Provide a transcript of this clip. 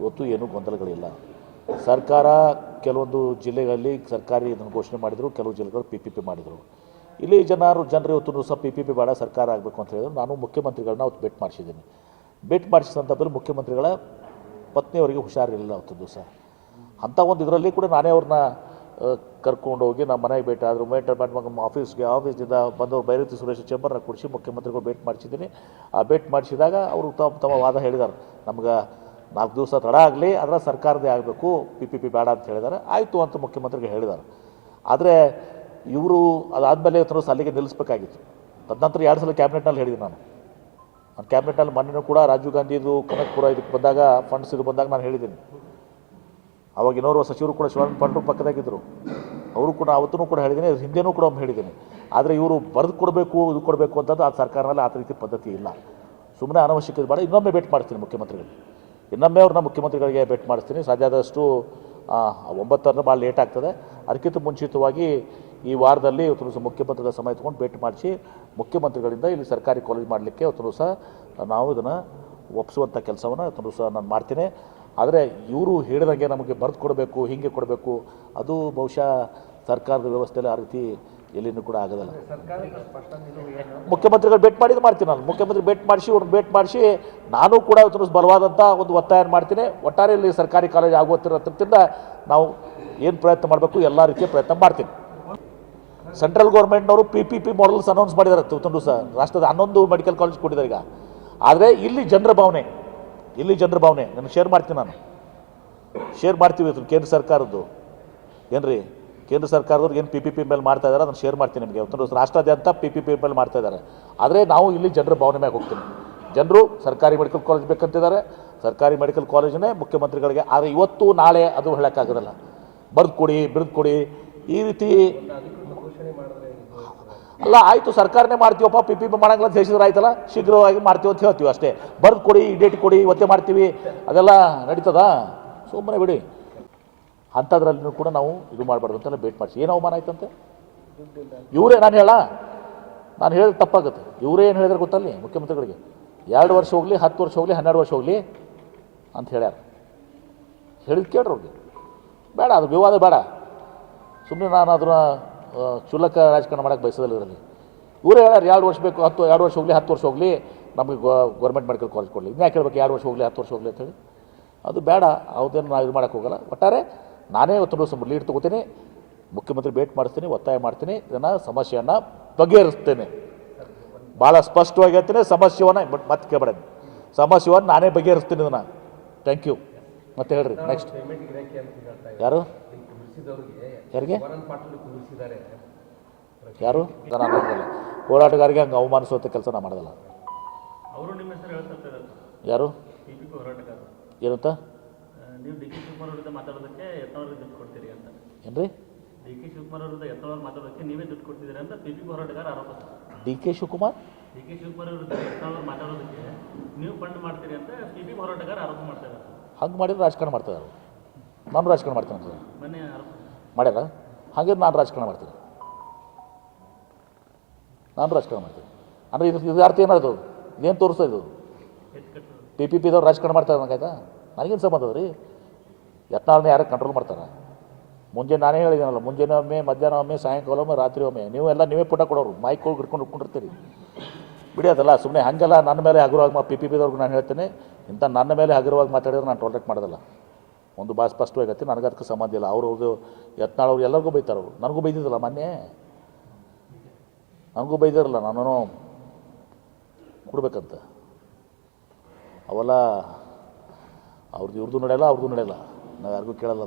ಇವತ್ತು ಏನೂ ಗೊಂದಲಗಳಿಲ್ಲ. ಸರ್ಕಾರ ಕೆಲವೊಂದು ಜಿಲ್ಲೆಗಳಲ್ಲಿ ಸರ್ಕಾರಿ ಇದನ್ನು ಘೋಷಣೆ ಮಾಡಿದರು, ಕೆಲವು ಜಿಲ್ಲೆಗಳು PPP ಮಾಡಿದರು. ಇಲ್ಲಿ ಜನರು ಇವತ್ತು ಸಹ PPP ಬೇಡ ಸರ್ಕಾರ ಆಗಬೇಕು ಅಂತ ಹೇಳಿದ್ರು. ನಾನು ಮುಖ್ಯಮಂತ್ರಿಗಳನ್ನ ಅವತ್ತು ಭೇಟಿ ಮಾಡಿಸಿದ್ದೀನಿ. ಭೇಟಿ ಮಾಡಿಸಿದ ಸಂದರ್ಭದಲ್ಲಿ ಮುಖ್ಯಮಂತ್ರಿಗಳ ಪತ್ನಿಯವರಿಗೆ ಹುಷಾರಿರಲಿಲ್ಲ ಅವತ್ತು ದಿವಸ. ಅಂಥ ಒಂದು ಇದರಲ್ಲಿ ಕೂಡ ನಾನೇ ಅವ್ರನ್ನ ಕರ್ಕೊಂಡು ಹೋಗಿ ನಮ್ಮ ಮನೆಗೆ ಭೇಟಿ ಆದರು. ಆಫೀಸಿಂದ ಬಂದವರು ಬೈರತಿ ಸುರೇಶ್ ಚೇಂಬರ್ನ ಕೊಡಿಸಿ ಮುಖ್ಯಮಂತ್ರಿಗಳು ಭೇಟಿ ಮಾಡಿಸಿದ್ದೀನಿ. ಆ ಭೇಟಿ ಮಾಡಿಸಿದಾಗ ಅವರು ತಮ್ಮ ವಾದ ಹೇಳಿದ್ದಾರೆ, ನಮ್ಗೆ 4 ದಿವಸ ತಡ ಆಗಲಿ, ಅದರ ಸರ್ಕಾರದೇ ಆಗಬೇಕು, PPP ಬೇಡ ಅಂತ ಹೇಳಿದ್ದಾರೆ. ಆಯಿತು ಅಂತ ಮುಖ್ಯಮಂತ್ರಿಗೆ ಹೇಳಿದ್ದಾರೆ. ಆದರೆ ಇವರು ಅದಾದಮೇಲೆ ಅಲ್ಲಿಗೆ ನಿಲ್ಲಿಸಬೇಕಾಗಿತ್ತು. ತದನಂತರ 2 ಸಲ ಕ್ಯಾಬಿನೆಟ್ನಲ್ಲಿ ಹೇಳಿದ್ದೀನಿ ನಾನು ಕ್ಯಾಬಿನೆಟ್ನಲ್ಲಿ ಮೊನ್ನೆ ಕೂಡ ರಾಜೀವ್ ಗಾಂಧಿದು ಕನಕಪುರ ಇದಕ್ಕೆ ಬಂದಾಗ ಫಂಡ್ಸ್ ಇದು ಬಂದಾಗ ನಾನು ಹೇಳಿದ್ದೀನಿ. ಅವಾಗ ಇನ್ನೋರ್ವ ಸಚಿವರು ಕೂಡ ಶಿವಾನಂದ ಪಾಟೀಲ್ ಪಕ್ಕದಾಗಿದ್ದರು. ಅವರು ಕೂಡ ಅವತ್ತೂ ಕೂಡ ಹೇಳಿದ್ದೀನಿ, ಹಿಂದೆನೂ ಕೂಡ ಒಮ್ಮೆ ಹೇಳಿದ್ದೀನಿ. ಆದರೆ ಇವರು ಬರೆದು ಕೊಡಬೇಕು ಇದು ಕೊಡಬೇಕು ಅಂತಂದು ಆ ಸರ್ಕಾರದಲ್ಲಿ ಆ ರೀತಿ ಪದ್ಧತಿ ಇಲ್ಲ. ಸುಮ್ಮನೆ ಅನವಶ್ಯಕ ಬೇಡ. ಇನ್ನೊಮ್ಮೆ ಭೇಟಿ ಮಾಡ್ತೀನಿ ಮುಖ್ಯಮಂತ್ರಿಗಳಿಗೆ, ಇನ್ನೊಮ್ಮೆ ಅವ್ರನ್ನ ಮುಖ್ಯಮಂತ್ರಿಗಳಿಗೆ ಭೇಟಿ ಮಾಡಿಸ್ತೀನಿ. ಸಾಧ್ಯ ಆದಷ್ಟು 9 ಭಾಳ ಲೇಟ್ ಆಗ್ತದೆ. ಅದಕ್ಕಿಂತ ಮುಂಚಿತವಾಗಿ ಈ ವಾರದಲ್ಲಿ ಇವತ್ತು ಮುಖ್ಯಮಂತ್ರಿಗಳ ಸಮಯ ತೊಗೊಂಡು ಭೇಟಿ ಮಾಡಿಸಿ ಮುಖ್ಯಮಂತ್ರಿಗಳಿಂದ ಇಲ್ಲಿ ಸರ್ಕಾರಿ ಕಾಲೇಜ್ ಮಾಡಲಿಕ್ಕೆ ಇವತ್ತು ಸಹ ನಾವು ಇದನ್ನು ಒಪ್ಪಿಸುವಂಥ ಕೆಲಸವನ್ನು ಇವತ್ತು ಸಹ ನಾನು ಮಾಡ್ತೀನಿ. ಆದರೆ ಇವರು ಹೇಳಿದಂಗೆ ನಮಗೆ ಬರೆದು ಕೊಡಬೇಕು, ಹೀಗೆ ಕೊಡಬೇಕು, ಅದು ಬಹುಶಃ ಸರ್ಕಾರದ ವ್ಯವಸ್ಥೆಯಲ್ಲಿ ಆ ರೀತಿ ಎಲ್ಲಿನೂ ಕೂಡ ಆಗೋದಿಲ್ಲ. ಮುಖ್ಯಮಂತ್ರಿಗಳು ಭೇಟಿ ಮಾಡಿದ್ದು ಮಾಡ್ತೀನಿ ನಾನು. ಮುಖ್ಯಮಂತ್ರಿ ಭೇಟಿ ಮಾಡಿಸಿ ಅವ್ರನ್ನ ಭೇಟಿ ಮಾಡಿಸಿ ನಾನು ಕೂಡ ಇವತ್ತು ಬಲವಾದಂಥ ಒಂದು ಒತ್ತಾಯ ಮಾಡ್ತೀನಿ. ಒಟ್ಟಾರೆ ಇಲ್ಲಿ ಸರ್ಕಾರಿ ಕಾಲೇಜ್ ಆಗುತ್ತಿರೋದ್ರಿಂದ ನಾವು ಏನು ಪ್ರಯತ್ನ ಮಾಡಬೇಕು ಎಲ್ಲ ರೀತಿಯ ಪ್ರಯತ್ನ ಮಾಡ್ತೀನಿ. ಸೆಂಟ್ರಲ್ ಗೌರ್ಮೆಂಟ್ನವರು PPP ಮಾಡಲ್ಸ್ ಅನೌನ್ಸ್ ಮಾಡಿದ್ದಾರೆ. ಇವತ್ತು ಸಹ ರಾಷ್ಟ್ರದ 11 ಮೆಡಿಕಲ್ ಕಾಲೇಜ್ ಕೊಟ್ಟಿದ್ದಾರೆ ಈಗ. ಆದರೆ ಇಲ್ಲಿ ಜನರ ಭಾವನೆ ನಾನು ಶೇರ್ ಮಾಡ್ತೀನಿ. ನಾನು ಶೇರ್ ಮಾಡ್ತೀವಿ. ಕೇಂದ್ರ ಸರ್ಕಾರದ್ದು ಏನ್ರಿ, ಕೇಂದ್ರ ಸರ್ಕಾರದವ್ರಿಗೆ ಏನು PPP ಮೇಲೆ ಮಾಡ್ತಾ ಇದ್ದಾರೆ ಅದನ್ನು ಶೇರ್ ಮಾಡ್ತೀನಿ ನಿಮಗೆ. ಇವತ್ತು ರಾಷ್ಟ್ರಾದ್ಯಂತ PPP ಮೇಲೆ ಮಾಡ್ತಾ ಇದ್ದಾರೆ. ಆದರೆ ನಾವು ಇಲ್ಲಿ ಜನರ ಭಾವನೆ ಮೇಲೆ ಹೋಗ್ತೀನಿ. ಜನರು ಸರ್ಕಾರಿ ಮೆಡಿಕಲ್ ಕಾಲೇಜ್ ಬೇಕಂತಿದ್ದಾರೆ. ಸರ್ಕಾರಿ ಮೆಡಿಕಲ್ ಕಾಲೇಜನ್ನೇ ಮುಖ್ಯಮಂತ್ರಿಗಳಿಗೆ. ಆದರೆ ಇವತ್ತು ನಾಳೆ ಅದು ಹೇಳೋಕ್ಕಾಗೋದಿಲ್ಲ. ಬಿರುದು ಕೊಡಿ ಈ ರೀತಿ ಅಲ್ಲ. ಆಯಿತು, ಸರ್ಕಾರನೇ ಮಾಡ್ತೀವಪ್ಪ, PPP ಮಾಡಂಗಿಲ್ಲ ಅಂತ ಹೇಳಿದ್ರೆ ಆಯ್ತಲ್ಲ, ಶೀಘ್ರವಾಗಿ ಮಾಡ್ತೀವಿ ಅಂತ ಹೇಳ್ತೀವಿ ಅಷ್ಟೇ. ಬರೆದು ಕೊಡಿ, ಡೇಟ್ ಕೊಡಿ, ಇವತ್ತೇ ಮಾಡ್ತೀವಿ, ಅದೆಲ್ಲ ನಡೀತದ? ಸುಮ್ಮನೆ ಬಿಡಿ. ಅಂಥದ್ರಲ್ಲೂ ಕೂಡ ನಾವು ಇದು ಮಾಡಬಾರ್ದು ಅಂತೆಲ್ಲ ಭೇಟಿ ಮಾಡಿಸಿ. ಏನು ಅವಮಾನ ಆಯ್ತಂತೆ ಇವರೇ. ನಾನು ಹೇಳಿದ್ರೆ ತಪ್ಪಾಗುತ್ತೆ. ಇವರೇ ಏನು ಹೇಳಿದ್ರೆ ಗೊತ್ತಲ್ಲಿ ಮುಖ್ಯಮಂತ್ರಿಗಳಿಗೆ, 2 ವರ್ಷ ಹೋಗಲಿ, 10 ವರ್ಷ ಹೋಗಲಿ, 12 ವರ್ಷ ಹೋಗಲಿ ಅಂತ ಹೇಳ್ಯಾರ. ಹೇಳಿದ್ ಕೇಳ್ರಿ ಅವ್ರಿಗೆ. ಬೇಡ, ಅದು ವಿವಾದ ಬೇಡ. ಸುಮ್ಮನೆ ನಾನು ಅದನ್ನು ಕ್ಷುಲ್ಲಕ ರಾಜಕಾರಣ ಮಾಡೋಕ್ಕೆ ಬಯಸೋದಿಲ್ಲ. ಇದರಲ್ಲಿ ಇವರೇ ಹೇಳ್ಯಾರ 2 ವರ್ಷ ಬೇಕು, 2 ವರ್ಷ ಹೋಗಲಿ, 10 ವರ್ಷ ಹೋಗಲಿ, ನಮಗೆ ಗೌರ್ಮೆಂಟ್ ಮೆಡಿಕಲ್ ಕಾಲೇಜ್ ಕೊಡಲಿ. ಇನ್ಯಾಕೆ ಹೇಳ್ಬೇಕು 2 ವರ್ಷ ಹೋಗಲಿ, 10 ವರ್ಷ ಹೋಗಲಿ ಅಂತೇಳಿ? ಅದು ಬೇಡ. ಅವ್ರದ್ದೇನು ನಾವು ಇದು ಮಾಡೋಕ್ಕೆ ಹೋಗಲ್ಲ. ಒಟ್ಟಾರೆ ನಾನೇ ಇವತ್ತು ಲೀಡ್ ತೊಗೋತೀನಿ, ಮುಖ್ಯಮಂತ್ರಿ ಭೇಟಿ ಮಾಡಿಸ್ತೀನಿ, ಒತ್ತಾಯ ಮಾಡ್ತೀನಿ, ಇದನ್ನು ಸಮಸ್ಯೆಯನ್ನು ಬಗೆಹರಿಸ್ತೇನೆ. ಭಾಳ ಸ್ಪಷ್ಟವಾಗಿ ಹೇಳ್ತೀನಿ, ಸಮಸ್ಯೆಯನ್ನು ಮತ್ತೆ ಕೇಳಬೇಡ, ಸಮಸ್ಯೆಯನ್ನು ನಾನೇ ಬಗೆಹರಿಸ್ತೀನಿ ಇದನ್ನು. Thank you. ಮತ್ತೆ ಹೇಳ್ರಿ ನೆಕ್ಸ್ಟ್ ಯಾರು ಯಾರಿಗೆ ಯಾರು ನಾನು ಹೋರಾಟಗಾರಿಗೆ ಹಂಗೆ ಅವಮಾನಿಸುವಂಥ ಕೆಲಸ ನಾನು ಮಾಡೋದಲ್ಲ. ಯಾರು ಏನಂತ ಏನ್ರಿ? DK ಶಿವಕುಮಾರ್ ಹಂಗೆ ಮಾಡಿದ್ರೆ ರಾಜಕಾರಣ ಮಾಡ್ತಿದ್ದಾರೆ. ನಾನು ರಾಜಕಾರಣ ಮಾಡ್ತೀನಿ ಅಂತ ಮಾಡ್ಯಾರ. ಹಾಗೆ ನಾನು ರಾಜಕಾರಣ ಮಾಡ್ತೀನಿ. ಅಂದರೆ ಇದು ಅರ್ಥ ಏನಾಯ್ತು? ಇದೇನು ತೋರಿಸ್ತಾ ಇದು? PPPದವ್ರು ರಾಜಕಾರಣ ಮಾಡ್ತಾರೆ ನನಗಾಯ್ತಾ? ನನಗೇನು ಸಂಬಂಧ ಅದ ರೀ? ಯತ್ನಾಳನ್ನ ಯಾರು ಕಂಟ್ರೋಲ್ ಮಾಡ್ತಾರೆ? ಮುಂಜಾನೆ ನಾನೇ ಹೇಳಿದ್ದೀನಲ್ಲ, ಮುಂಜಾನೆ ಒಮ್ಮೆ, ಮಧ್ಯಾಹ್ನ ಒಮ್ಮೆ, ಸಾಯಂಕಾಲ ಒಮ್ಮೆ, ರಾತ್ರಿ ಒಮ್ಮೆ. ನೀವೇ ಪುಟ ಕೊಡೋರು, ಮೈಕ್ ಹೋಗಿ ಹಿಡ್ಕೊಂಡಿರ್ತೀರಿ. ಬಿಡಿಯೋದಲ್ಲ ಸುಮ್ಮನೆ. ಹಾಗೆಲ್ಲ ನನ್ನ ಮೇಲೆ ಹಗುರವಾಗಿ PPPದವ್ರಿಗೆ ನಾನು ಹೇಳ್ತೇನೆ, ಇಂಥ ನನ್ನ ಮೇಲೆ ಹಗುರವಾಗಿ ಮಾತಾಡಿದ್ರೆ ನಾನು ಟಾಲರೇಟ್ ಮಾಡೋದಿಲ್ಲ. ಒಂದು ಭಾಳ ಸ್ಪಷ್ಟವಾಗಿ ಹೇಳ್ತೀನಿ, ನನಗೆ ಅದಕ್ಕೆ ಸಂಬಂಧ ಇಲ್ಲ. ಅವ್ರದ್ದು ಯತ್ನಾಳ್ ಅವ್ರು ಎಲ್ಲರಿಗೂ ಬೈತಾರೆ. ಅವರು ನನಗೂ ಬೈದಿದ್ರಲ್ಲ ಮೊನ್ನೆ, ನನಗೂ ಬೈದಿರಲ್ಲ, ನಾನು ಕೊಡ್ಬೇಕಂತ. ಅವೆಲ್ಲ ಅವ್ರದ್ದು ಇವ್ರದ್ದು ನಡೆಯಲ್ಲ, ನಾವು ಯಾರಿಗೂ ಕೇಳಲ್ಲ.